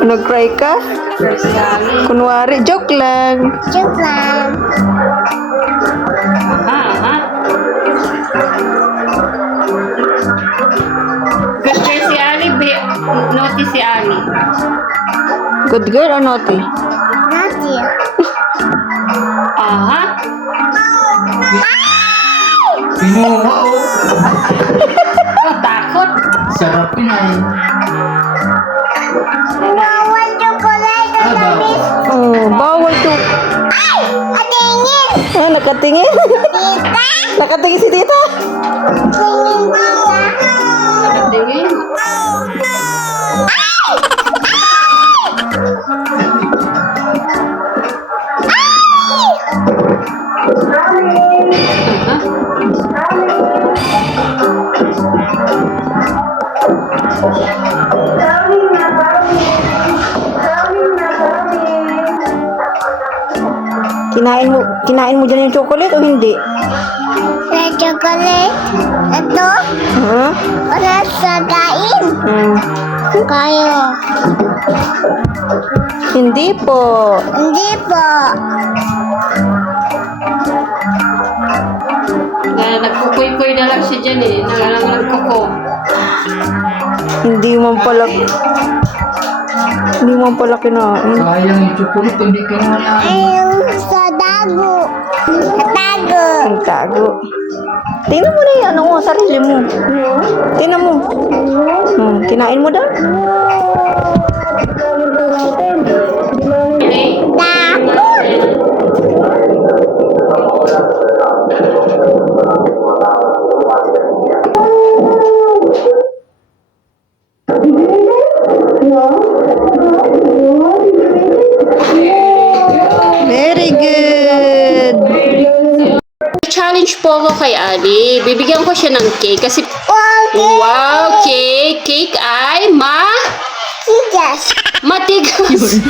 Nag-cry ka? Kunwari, joke lang. Joke lang. Good girl si Ali, naughty si Ali. Good girl or naughty? Naughty. Aha. Pinuha oh. Oh, takot. Sarap yun ay. Bawal chocolate Ah, at bawal. Oh, bawal to. Ay! Atingin! Ah, nakatingin. Tita! Nakatingin si tita. Tingin tita! Tingin. Kinain mo dyan yung chocolate o hindi? Sa chocolate? Ito? Ha? Wala sa kain. Kayo. Hindi po. Hindi po. Nagkukuy-kuy na lang siya dyan eh. Nagkuko. Hindi man pala. Hindi man pala kinain. Sayang yung chocolate, hindi ka naman ay. Ayun sa dago. Sa dago. Ang tago. Tingnan mo na yung ano mo, sarili mo. Tingnan mo. Kinain mo daw? Very good. Challenge po ako kay Ali. Bibigyan ko siya ng cake kasi wow, cake. Cake ay Yes. matigas.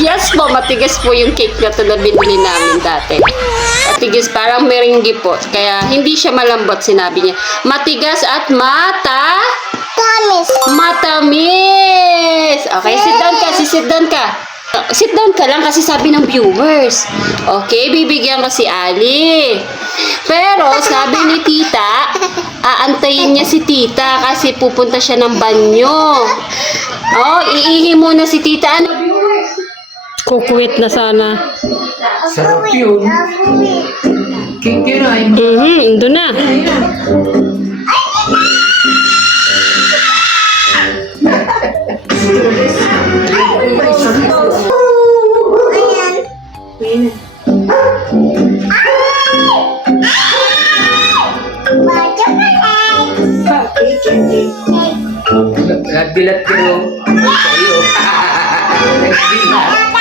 Yes po, matigas po yung cake na ito na binili namin dati. Matigas, parang merengue po. Kaya hindi siya malambot, sinabi niya. Matigas at Tamis. matamis. Okay, sit down ka, sit down ka. Sit down ka lang kasi sabi ng viewers. Okay, bibigyan ko si Ali. Pero sabi ni tita, aantayin niya si tita kasi pupunta siya ng banyo. Oh, iihi muna si tita. Ano? Kukuwit na sana. Sarap yun. Kikirain mo. Ando na. Nagbilat ko yung sa'yo. Nagbilat.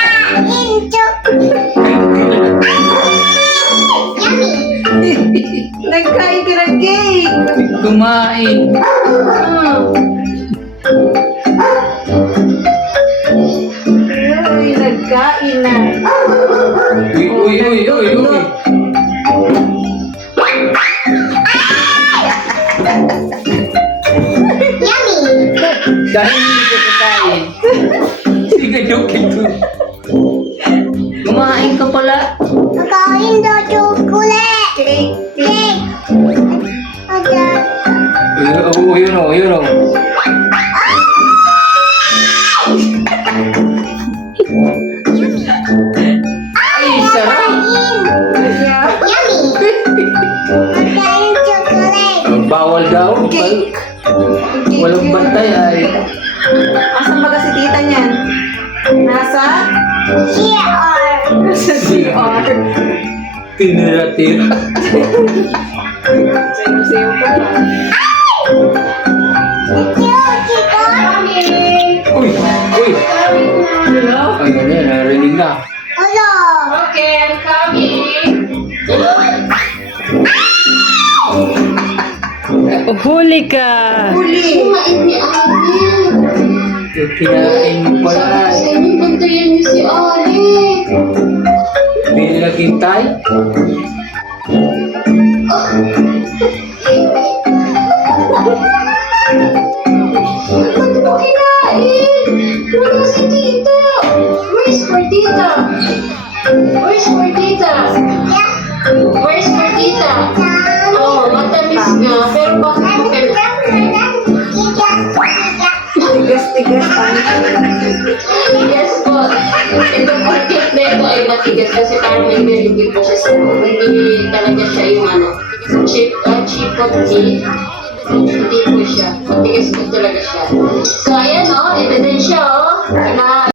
Nagkain ka ng cake. Kumain. Ay, nagkain na. Uy. Dahil hindi ko kakain. Sige, joke ito. Kumain ka pala. Kain daw chocolate. Cake. Yun o. Ay, sarap. Kain chocolate. Bawal daw. Cake. Walang bantay ay. Asan ba kasi tita niyan? Nasa? CR. Nasa CR. Tinira-tira. Sayo-sayo pa lang. Uy. Ayun yan, narinig na. Hello. Okay, I'm coming. Huli ka. Huli. Yung kinain mo pala. Bantayan niyo si Ali. naghintay. Ba't mo kinain? Wala si tita. Where's Perdita? Where's Perdita? Where's Perdita? Oh, matamis nga. Pero bakit mo kinain? Tigas-tigas pa. Yes po. Ito po cake na ito ay matigas kasi parang may meligid po siya sa loob. Hindi talaga siya yung ano. Chipot cake. Hindi po siya. Matigas po talaga siya. So, ayan o. Ebidensya o.